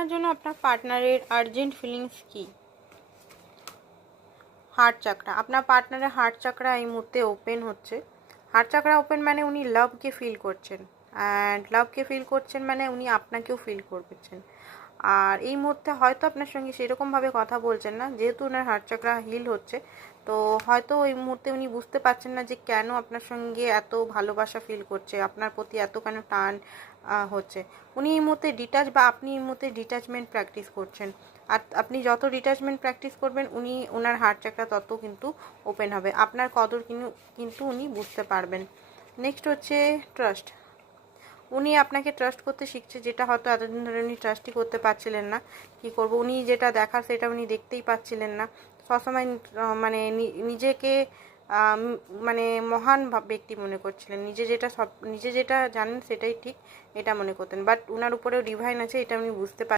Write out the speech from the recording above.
আপনার জন্য আপনার পার্টনারের আর্জেন্ট ফিলিংস কি? হার্ট চাকরা, আপনার পার্টনারের হার্ট চাকরা এই মুহূর্তে ওপেন হচ্ছে। হার্ট চাকরা ওপেন মানে উনি লাভকে ফিল করছেন, অ্যান্ড লাভকে ফিল করছেন মানে উনি আপনাকেও ফিল করছেন। আর এই মুহূর্তে হয়তো আপনার সঙ্গে সেরকমভাবে কথা বলছেন না, যেহেতু ওনার হার্ট চাকরা হিল হচ্ছে, তো হয়তো এই মুহূর্তে উনি বুঝতে পারছেন না যে কেন আপনার সঙ্গে এত ভালোবাসা ফিল করছে, আপনার প্রতি এত কেন টান হচ্ছে। উনি এই মুহূর্তে ডিটাচ, বা আপনি এই মুহূর্তে ডিটাচমেন্ট প্র্যাকটিস করছেন। আর আপনি যত ডিটাচমেন্ট প্র্যাকটিস করবেন ওনার হার্ট চাকরা তত কিন্তু ওপেন হবে, আপনার কদর কিন্তু উনি বুঝতে পারবেন। নেক্সট হচ্ছে ট্রাস্ট। উনি আপনাকে ট্রাস্ট করতে শিখছে, যেটা হয়তো এতদিন ধরে উনি ট্রাস্টই করতে পারছিলেন না। কি করব, উনি যেটা দেখার সেটা উনি দেখতেই পাচ্ছিলেন না। সবসময় মানে নিজেকে মানে মহান ব্যক্তি মনে করছিলেন, নিজে যেটা জানেন সেটাই ঠিক এটা মনে করতেন। বাট ওনার উপরেও ডিভাইন আছে, এটা উনি বুঝতে